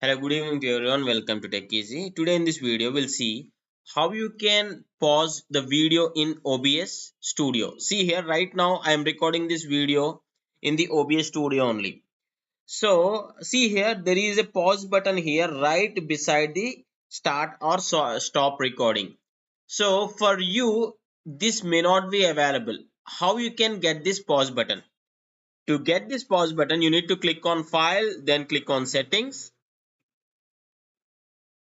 Hello, good evening to everyone. Welcome to Tech Easy. Today in this video, we'll see how you can pause the video in OBS Studio. See here, right now I am recording this video in the OBS Studio only. So, see here, there is a pause button here right beside the start or stop recording. So, for you, this may not be available. How you can get this pause button? To get this pause button, you need to click on File, then click on Settings,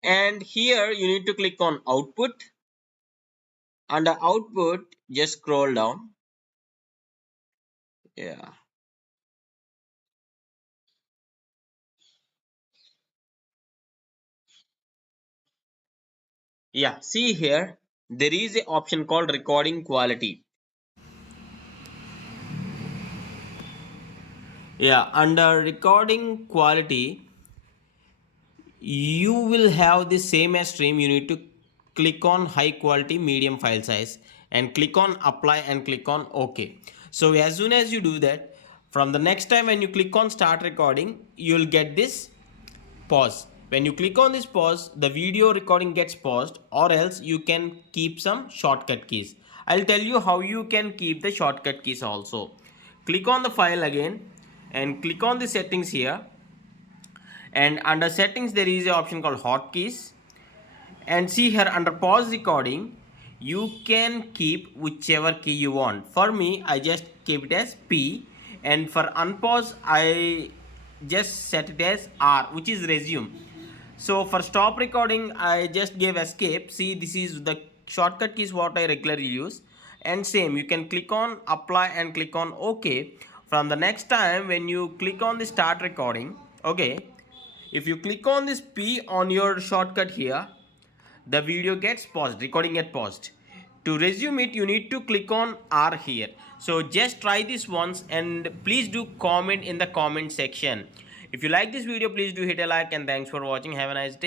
and here you need to click on Output. Under Output, just scroll down. Yeah, see here, there is a option called recording quality. Under recording quality, you will have the same as stream. You need to click on high quality medium file size and click on apply and click on OK. So as soon as you do that, from the next time when you click on start recording, you will get this pause. When you click on this pause, the video recording gets paused, or else you can keep some shortcut keys. I'll tell you how you can keep the shortcut keys also. Click on the file again and click on the settings here, and under settings there is an option called hotkeys, and see here under pause recording you can keep whichever key you want. For me, I just keep it as P, and for unpause I just set it as R, which is resume. So for stop recording I just gave escape. See, this is the shortcut keys what I regularly use, and same you can click on apply and click on OK. From the next time when you click on the start recording, okay, if you click on this P on your shortcut here, the video gets paused, recording get paused. To resume it, you need to click on R here. So just try this once and please do comment in the comment section. If you like this video, please do hit a like, and thanks for watching. Have a nice day.